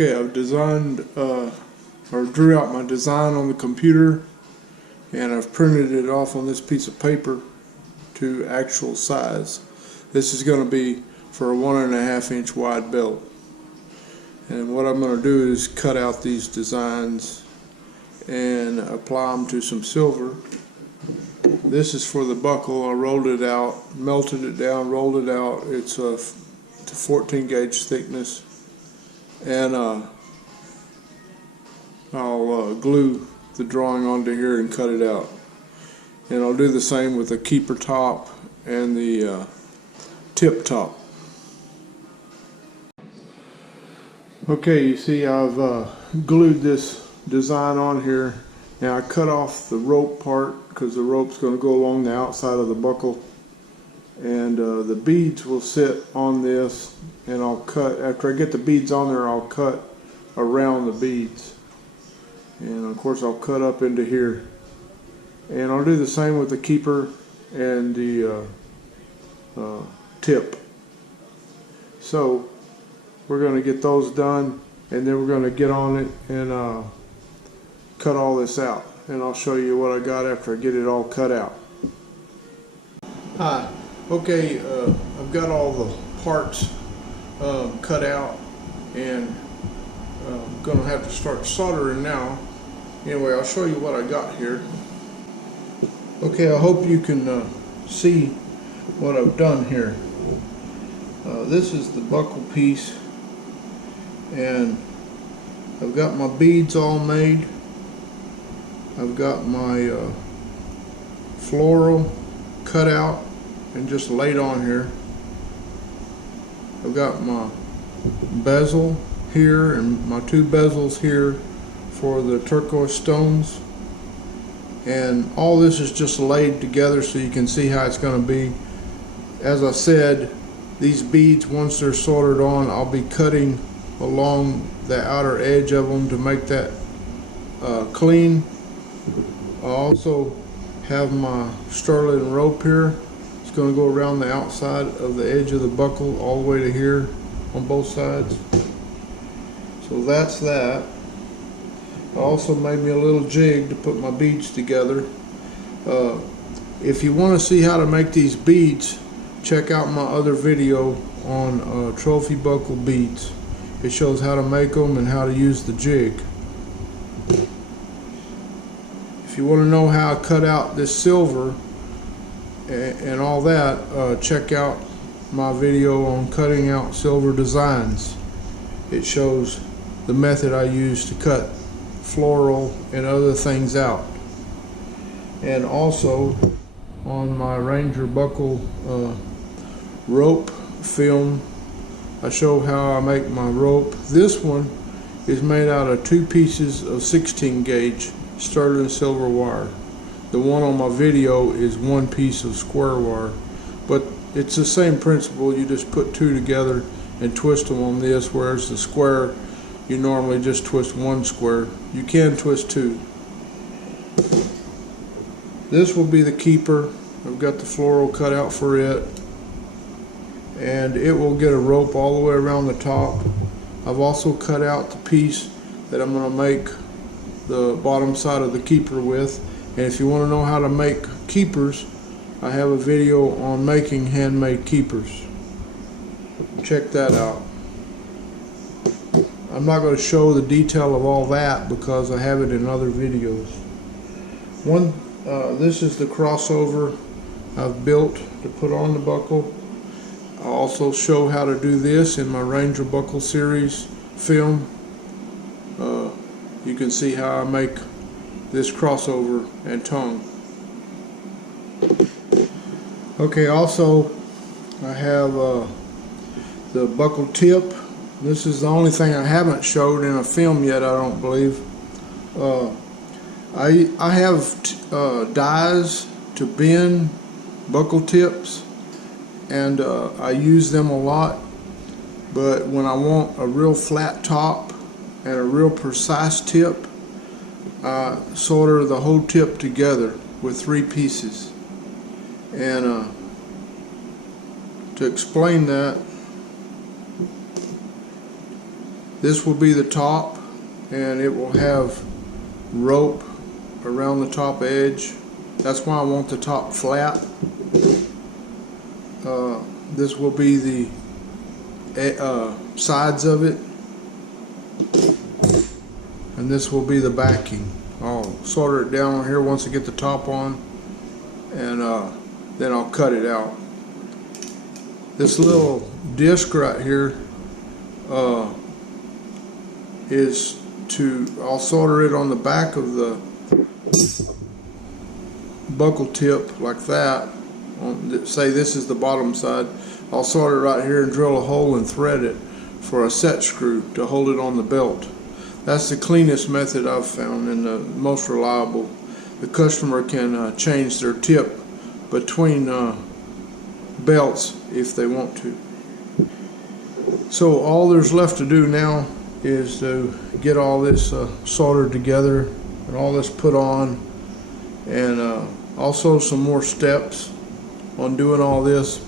Okay, I've designed or drew out my design on the computer, and I've printed it off on this piece of paper to actual size. This is going to be for a 1.5 inch wide belt. And what I'm going to do is cut out these designs and apply them to some silver. This is for the buckle. I rolled it out, melted it down, rolled it out. It's a 14 gauge thickness, and I'll glue the drawing onto here and cut it out. And I'll do the same with the keeper top and the tip top. Okay, you see I've glued this design on here. Now I cut off the rope part because the rope's going to go along the outside of the buckle, and the beads will sit on this, and I'll cut, after I get the beads on there, I'll cut around the beads, and of course I'll cut up into here, and I'll do the same with the keeper and the tip. So we're going to get those done, and then we're going to get on it and cut all this out, and I'll show you what I got after I get it all cut out. Hi. Okay, I've got all the parts cut out, and I'm going to have to start soldering now. Anyway, I'll show you what I got here. Okay, I hope you can see what I've done here. This is the buckle piece, and I've got my beads all made. I've got my floral cut out and just laid on here. I've got my bezel here and my two bezels here for the turquoise stones, and all this is just laid together so you can see how it's going to be. As I said, these beads, once they're soldered on, I'll be cutting along the outer edge of them to make that clean. I also have my sterling rope here. It's going to go around the outside of the edge of the buckle all the way to here on both sides. So that's that. I also made me a little jig to put my beads together. If you want to see how to make these beads, check out my other video on trophy buckle beads. It shows how to make them and how to use the jig. If you want to know how to cut out this silver and all that, check out my video on cutting out silver designs. It shows the method I use to cut floral and other things out. And also on my Ranger buckle rope film, I show how I make my rope. This one is made out of 2 pieces of 16 gauge sterling silver wire. The one on my video is 1 piece of square wire, but it's the same principle. You just put 2 together and twist them on this, whereas the square, you normally just twist 1 square. You can twist 2. This will be the keeper. I've got the floral cut out for it, and it will get a rope all the way around the top. I've also cut out the piece that I'm going to make the bottom side of the keeper with. And if you want to know how to make keepers, I have a video on making handmade keepers. Check that out. I'm not going to show the detail of all that because I have it in other videos. This is the crossover I've built to put on the buckle. I'll also show how to do this in my Ranger buckle series film. You can see how I make this crossover and tongue. Okay, also I have the buckle tip. This is the only thing I haven't showed in a film yet, I don't believe. I have dies to bend buckle tips, and I use them a lot, but when I want a real flat top and a real precise tip, I solder the whole tip together with 3 pieces. And to explain that, This will be the top, and it will have rope around the top edge. That's why I want the top flat. This will be the sides of it, and this will be the backing. I'll solder it down here once I get the top on, and then I'll cut it out. This little disc right here I'll solder it on the back of the buckle tip like that. Say this is the bottom side. I'll solder it right here and drill a hole and thread it for a set screw to hold it on the belt. That's the cleanest method I've found and the most reliable. The customer can change their tip between belts if they want to. So all there's left to do now is to get all this soldered together and all this put on, and also some more steps on doing all this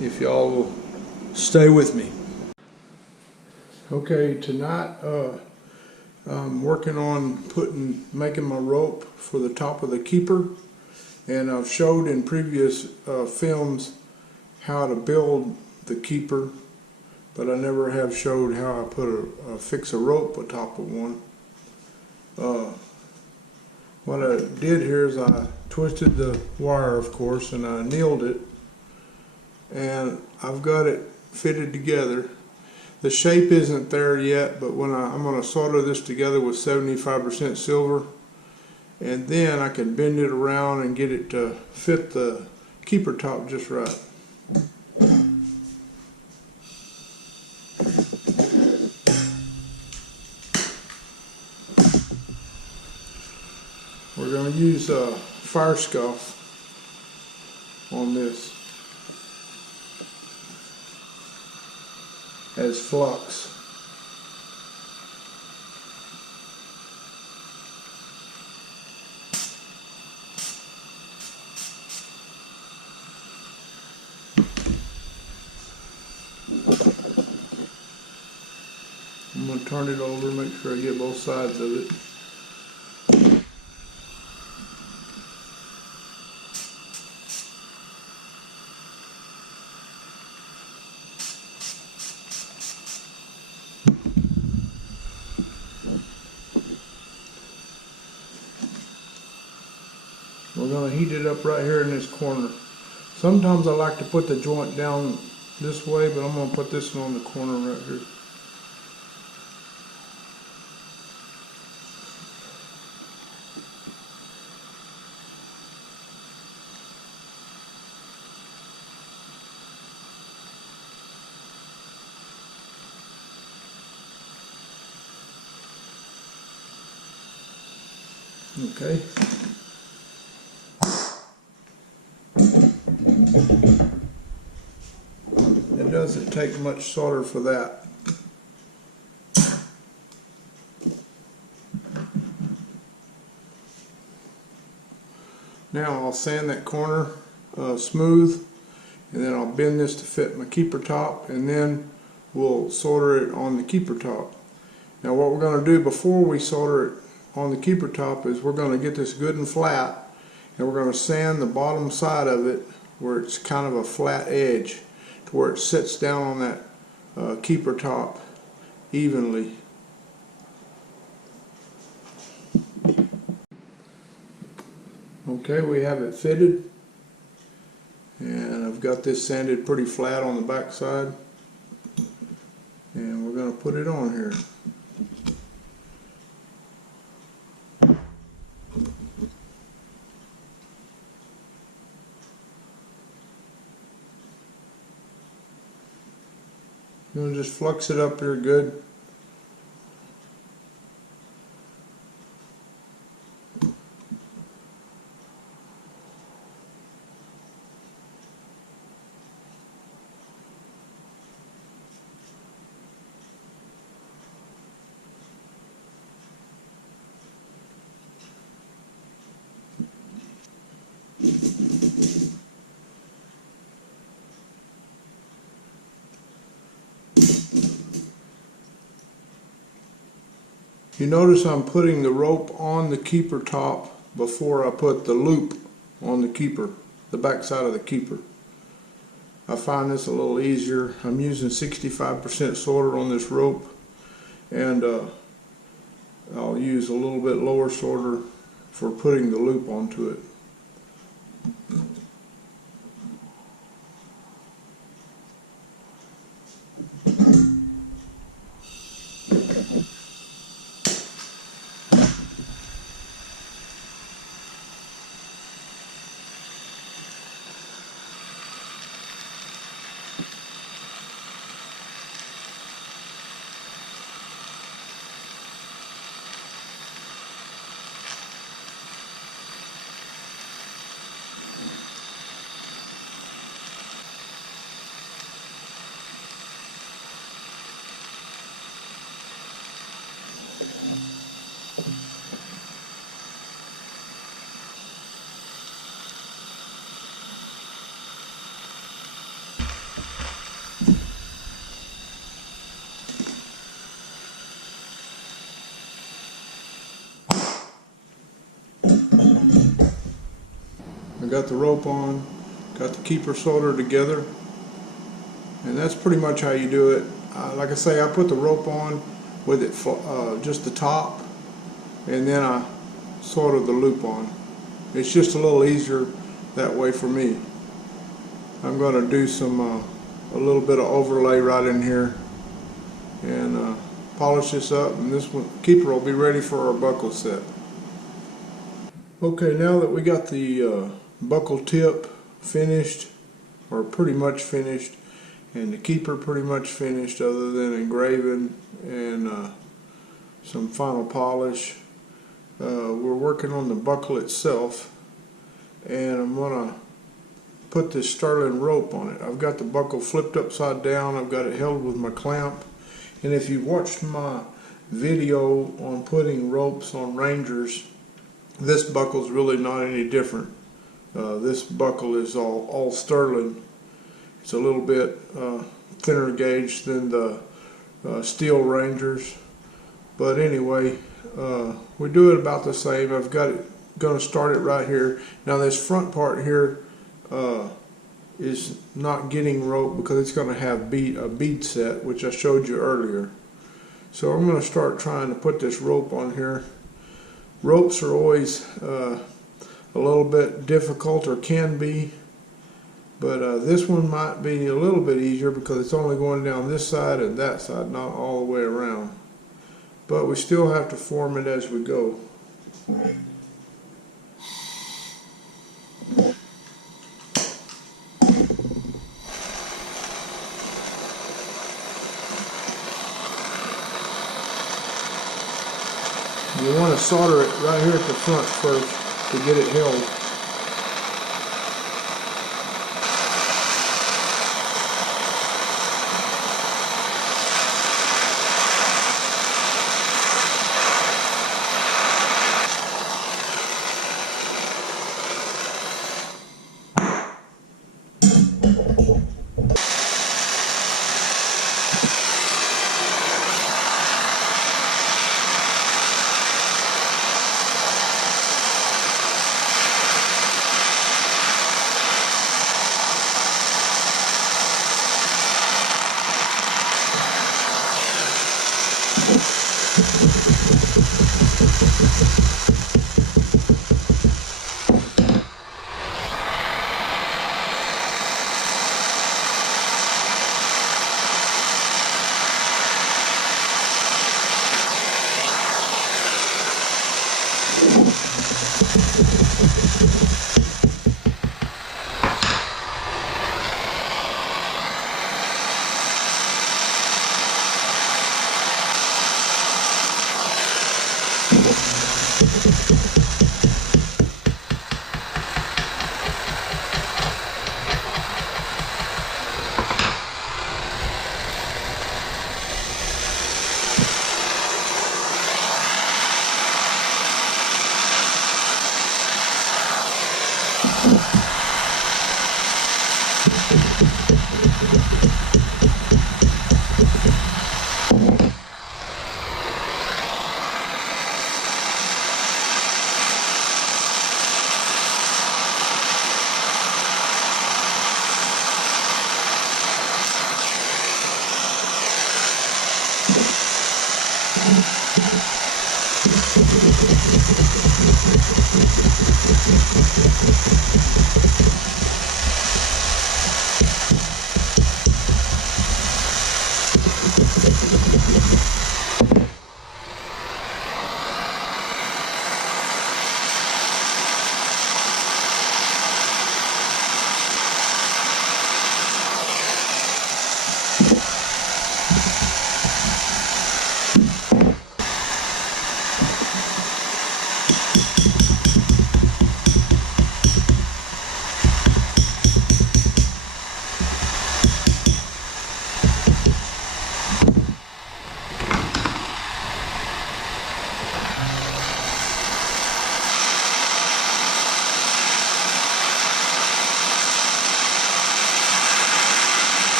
if y'all will stay with me. Okay, tonight I'm working on making my rope for the top of the keeper, and I've showed in previous films how to build the keeper, but I never have showed how I fix a rope atop of one. What I did here is I twisted the wire, of course, and I nailed it, and I've got it fitted together. The shape isn't there yet, but I'm going to solder this together with 75% silver, and then I can bend it around and get it to fit the keeper top just right. We're going to use fire scuff on this as flux. I'm going to turn it over, make sure I get both sides of it. We're going to heat it up right here in this corner. Sometimes I like to put the joint down this way, but I'm going to put this one on the corner right here. Okay. It doesn't take much solder for that. Now I'll sand that corner smooth, and then I'll bend this to fit my keeper top, and then we'll solder it on the keeper top. Now what we're going to do before we solder it on the keeper top is we're going to get this good and flat, and we're going to sand the bottom side of it where it's kind of a flat edge to where it sits down on that keeper top evenly. Okay, we have it fitted, and I've got this sanded pretty flat on the back side, and we're going to put it on here. I'm going to just flux it up here good. You notice I'm putting the rope on the keeper top before I put the loop on the keeper, the back side of the keeper. I find this a little easier. I'm using 65% solder on this rope, and I'll use a little bit lower solder for putting the loop onto it. I got the rope on, got the keeper soldered together, and that's pretty much how you do it. Like I say, I put the rope on with it just the top, and then I soldered the loop on. It's just a little easier that way for me. I'm going to do some a little bit of overlay right in here and polish this up, and this one keeper will be ready for our buckle set. Okay, now that we got the buckle tip finished, or pretty much finished, and the keeper pretty much finished other than engraving and some final polish, we're working on the buckle itself, and I'm going to put this sterling rope on it. I've got the buckle flipped upside down, I've got it held with my clamp, and if you've watched my video on putting ropes on Rangers, this buckle is really not any different. This buckle is all sterling. It's a little bit thinner gauge than the steel Rangers, but anyway, we do it about the same. I've got it going to start it right here. Now this front part here is not getting rope because it's going to have a bead set, which I showed you earlier. So I'm going to start trying to put this rope on here. Ropes are always a little bit difficult, or can be, but this one might be a little bit easier because it's only going down this side and that side, not all the way around. But we still have to form it as we go. You want to solder it right here at the front first to get it held.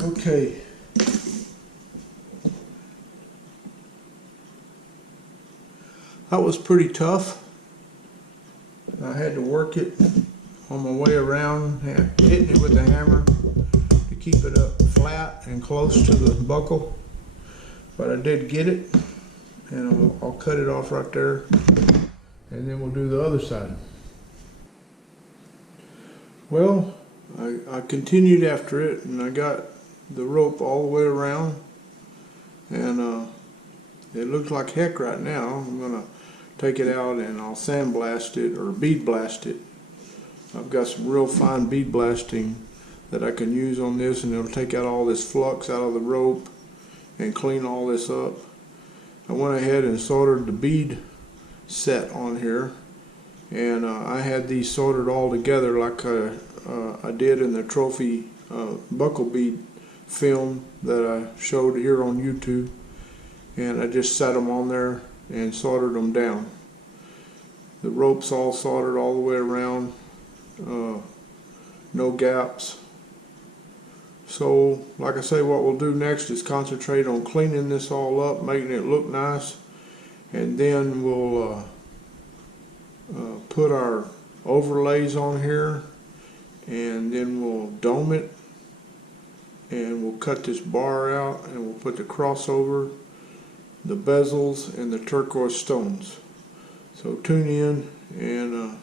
Okay. That was pretty tough. I had to work it on my way around, hitting it with the hammer to keep it up flat and close to the buckle. But I did get it, and I'll cut it off right there, and then we'll do the other side. Well, I continued after it, and I got the rope all the way around, and it looks like heck right now. I'm gonna take it out and I'll sandblast it or bead blast it. I've got some real fine bead blasting that I can use on this, and it'll take out all this flux out of the rope and clean all this up. I went ahead and soldered the bead set on here, and I had these soldered all together like I did in the trophy buckle bead film that I showed here on YouTube, and I just set them on there and soldered them down. The rope's all soldered all the way around, no gaps. So like I say, what we'll do next is concentrate on cleaning this all up, making it look nice, and then we'll put our overlays on here, and then we'll dome it, and we'll cut this bar out, and we'll put the crossover, the bezels, and the turquoise stones. So tune in, and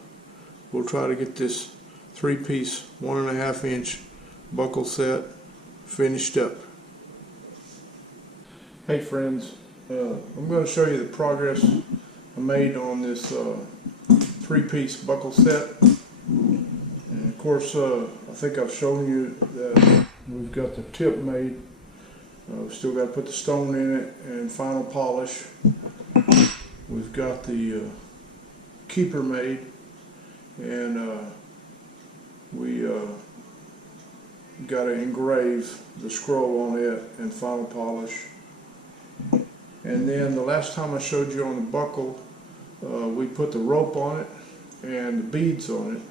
we'll try to get this 3-piece 1.5 inch buckle set finished up. Hey friends, I'm going to show you the progress I made on this 3-piece buckle set. And of course, I think I've shown you that we've got the tip made. We've still got to put the stone in it and final polish. We've got the keeper made, and we got to engrave the scroll on it and final polish. And then the last time I showed you on the buckle, we put the rope on it and the beads on it.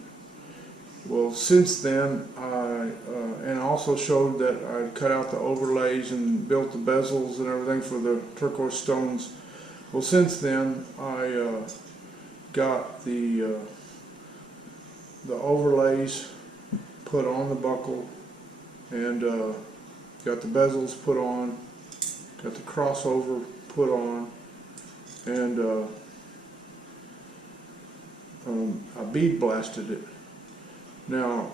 Well, since then, and I also showed that I cut out the overlays and built the bezels and everything for the turquoise stones. Well, since then, I got the overlays put on the buckle, and got the bezels put on, got the crossover put on, and I bead blasted it. Now,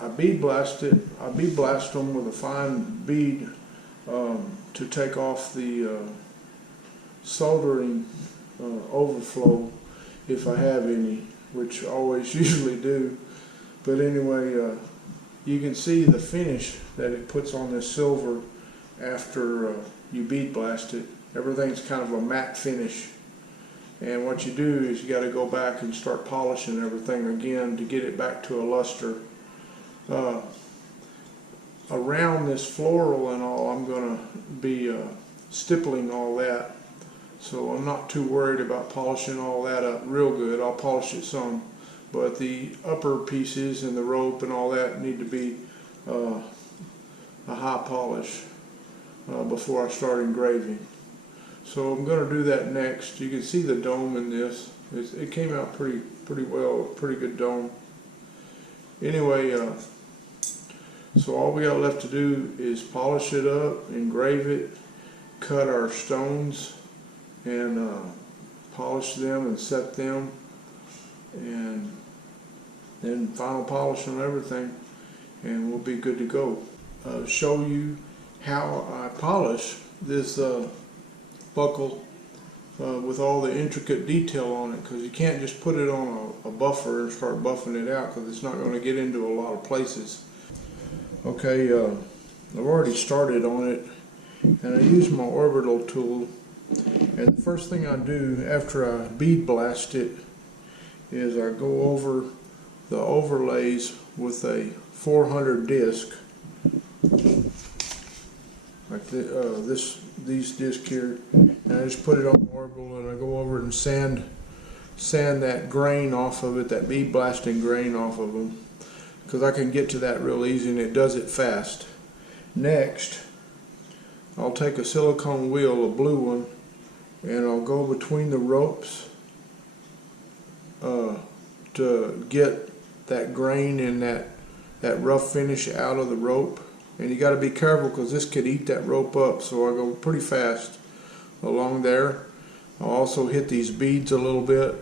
I bead blast them with a fine bead to take off the soldering overflow, if I have any, which I always usually do. But anyway, you can see the finish that it puts on this silver after you bead blast it. Everything's kind of a matte finish. And what you do is you got to go back and start polishing everything again to get it back to a luster. Around this floral and all, I'm going to be stippling all that. So I'm not too worried about polishing all that up real good. I'll polish it some. But the upper pieces and the rope and all that need to be a high polish before I start engraving. So I'm going to do that next. You can see the dome in this. It came out pretty well, pretty good dome. Anyway, so all we got left to do is polish it up, engrave it, cut our stones, and polish them and set them, and then final polish on everything, and we'll be good to go. Show you how I polish this buckle with all the intricate detail on it, because you can't just put it on a buffer and start buffing it out, because it's not going to get into a lot of places. Okay, I've already started on it, and I use my orbital tool, and the first thing I do after I bead blast it is I go over the overlays with a 400 disc, like these discs here, and I just put it on orbital, and I go over it and sand that grain off of it, that bead blasting grain off of them, because I can get to that real easy, and it does it fast. Next, I'll take a silicone wheel, a blue one, and I'll go between the ropes to get that grain and that rough finish out of the rope. And you got to be careful, because this could eat that rope up, so I go pretty fast along there. I'll also hit these beads a little bit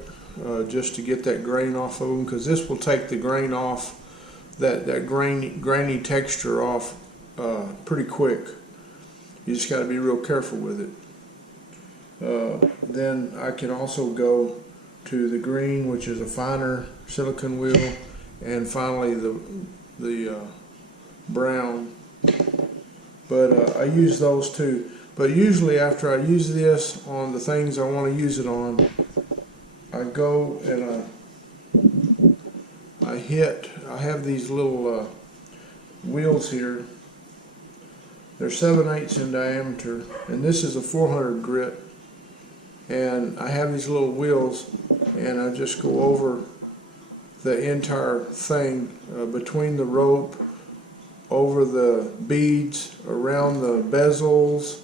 just to get that grain off of them, because this will take the grain off, that grainy texture off pretty quick. You just got to be real careful with it. Then I can also go to the green, which is a finer silicone wheel, and finally the brown. But I use those too. But usually after I use this on the things I want to use it on, I go and I have these little wheels here. They're 7/8 in diameter, and this is a 400 grit. And I have these little wheels, and I just go over the entire thing between the rope, over the beads, around the bezels,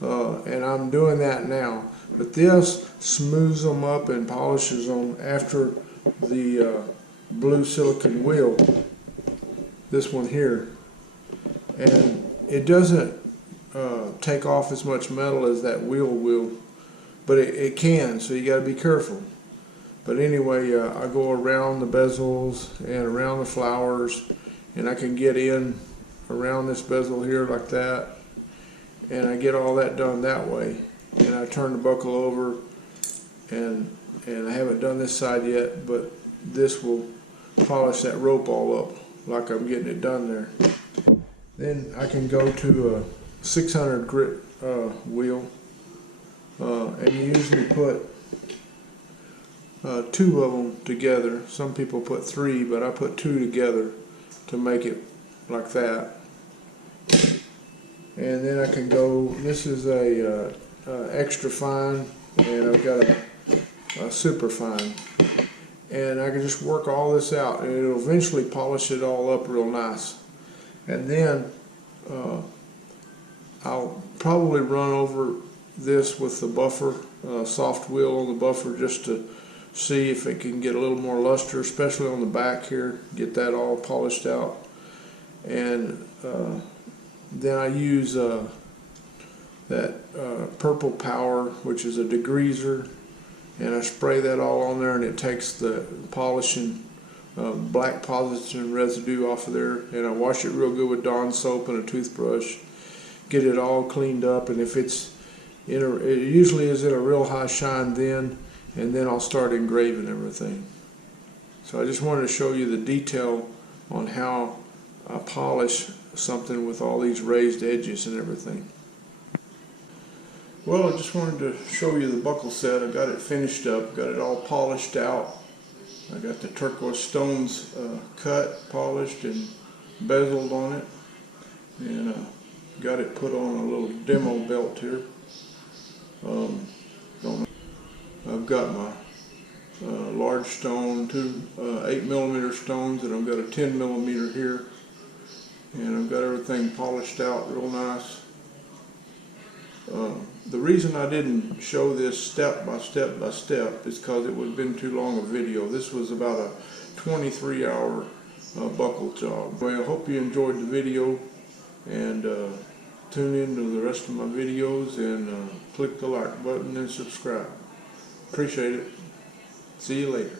and I'm doing that now. But this smooths them up and polishes them after the blue silicone wheel, this one here. And it doesn't take off as much metal as that wheel will, but it can, so you got to be careful. But anyway, I go around the bezels and around the flowers, and I can get in around this bezel here like that, and I get all that done that way. And I turn the buckle over, and I haven't done this side yet, but this will polish that rope all up like I'm getting it done there. Then I can go to a 600 grit wheel, and you usually put 2 of them together. Some people put 3, but I put 2 together to make it like that. And then I can go, this is a extra fine, and I've got a super fine. And I can just work all this out, and it'll eventually polish it all up real nice. And then I'll probably run over this with the buffer, soft wheel on the buffer, just to see if it can get a little more luster, especially on the back here, get that all polished out. And then I use that purple power, which is a degreaser, and I spray that all on there, and it takes the polishing black position residue off of there, and I wash it real good with Dawn soap and a toothbrush, get it all cleaned up. And if it's it usually is in a real high shine then, and then I'll start engraving everything. So I just wanted to show you the detail on how I polish something with all these raised edges and everything. Well, I just wanted to show you the buckle set. I got it finished up, got it all polished out. I got the turquoise stones cut, polished, and bezeled on it, and got it put on a little demo belt here. I've got my large stone, 2 8mm stones, and I've got a 10mm here, and I've got everything polished out real nice. The reason I didn't show this step by step by step is because it would have been too long a video. This was about a 23-hour buckle job. Well, I hope you enjoyed the video, and tune in to the rest of my videos, and click the like button and subscribe. Appreciate it. See you later.